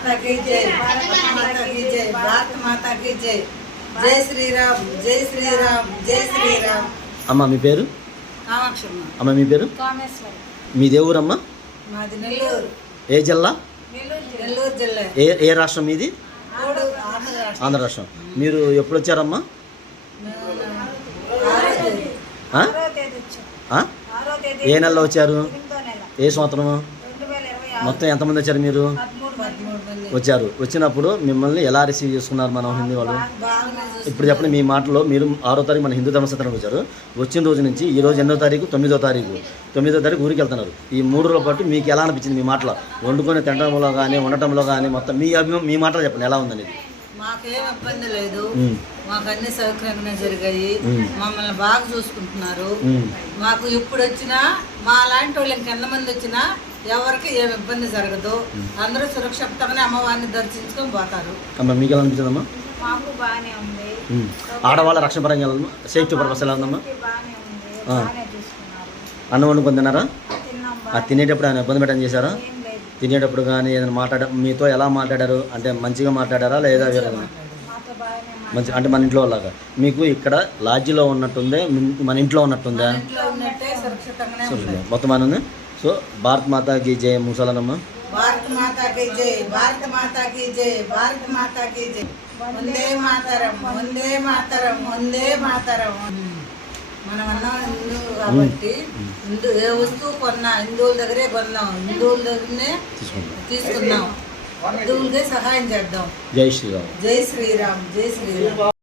माता की जय, भारत माता की जय, भारत माता की जय, जय श्री राम, जय श्री राम, जय श्री राम। అమ్మ మీ పేరు? కామాక్షమ్మ. అమ్మ మీ పేరు? కామేశ్వరి. మీది ఏ ఊరమ్మా? మాది నెల్లూరు. ఏ జిల్లా? నెల్లూరు జిల్లా. ఏ రాష్ట్రం మీది? ఆంధ్ర రాష్ట్రం. మీరు ఎప్పుడు వచ్చారమ్మా? ఆ? ఆ? ఏ నెలలో వచ్చారు? ఏ సంవత్సరము? మొత్తం ఎంతమంది వచ్చారు మీరు? వచ్చారు. వచ్చినప్పుడు మిమ్మల్ని ఎలా రిసీవ్ చేసుకున్నారు మనం హిందీ వాళ్ళు? ఇప్పుడు చెప్పండి మీ మాటలో. మీరు 6వ తారీఖు మన హిందూ ధర్మసత్రానికి వచ్చారు. వచ్చిన రోజు నుంచి ఈ రోజు 8వ తారీఖు, 9వ తారీఖు ఊరికి వెళ్తున్నారు. ఈ 3 రోజుల పాటు మీకు ఎలా అనిపించింది? మీ మాటలో వండుకొని తినడంలో కానీ ఉండటంలో కానీ మొత్తం మీ మాటలు చెప్పండి ఎలా ఉందనేది. మాకేం ఇబ్బంది లేదు, మాకు అన్ని సౌకర్యంగానే జరిగాయి. మమ్మల్ని బాగా చూసుకుంటున్నారు. మాకు ఇప్పుడు వచ్చినా మా లాంటి వాళ్ళు ఇంకెంతమంది వచ్చినా ఎవరికి ఏమి ఇబ్బంది జరగదు. అందరూ సురక్షితంగానే అమ్మవారిని దర్శించుకొని పోతారు. అమ్మ మీకు ఎలా అనిపించిందమ్మా? మాకు బాగానే ఉంది. ఆడవాళ్ళ రక్షణ పరంగా సేఫ్టీ పర్పస్ ఎలా ఉందమ్మా? అన్నం వండుకొని తిన్నారా? తినేటప్పుడు ఆయన ఇబ్బంది పెట్టని చేశారా? తినేటప్పుడు కానీ ఏదైనా మీతో ఎలా మాట్లాడారు? అంటే మంచిగా మాట్లాడారా లేదా వేరే మంచి అంటే మన ఇంట్లో వాళ్ళగా? మీకు ఇక్కడ లాడ్జిలో ఉన్నట్టుందే, మన ఇంట్లో ఉన్నట్టుందా? మొత్తం అని ఉంది. సో భారత్ మాతా కీ జై ముసలనమ్మ. భారత్ మాతా కీ జై, భారత మాతా కీ జై, భారత మాతా కీ జై. వందే మాతరం, వందే మాతరం, వందే మాతరం. మనం అన్నాం హిందువు కాబట్టి ఏ వస్తువు కొన్నా హిందువుల దగ్గరే కొన్నాం, హిందువుల దగ్గరనే తీసుకున్నాం, హిందువులకే సహాయం చేద్దాం. జై శ్రీరామ్, జై శ్రీరామ్, జై శ్రీరామ్.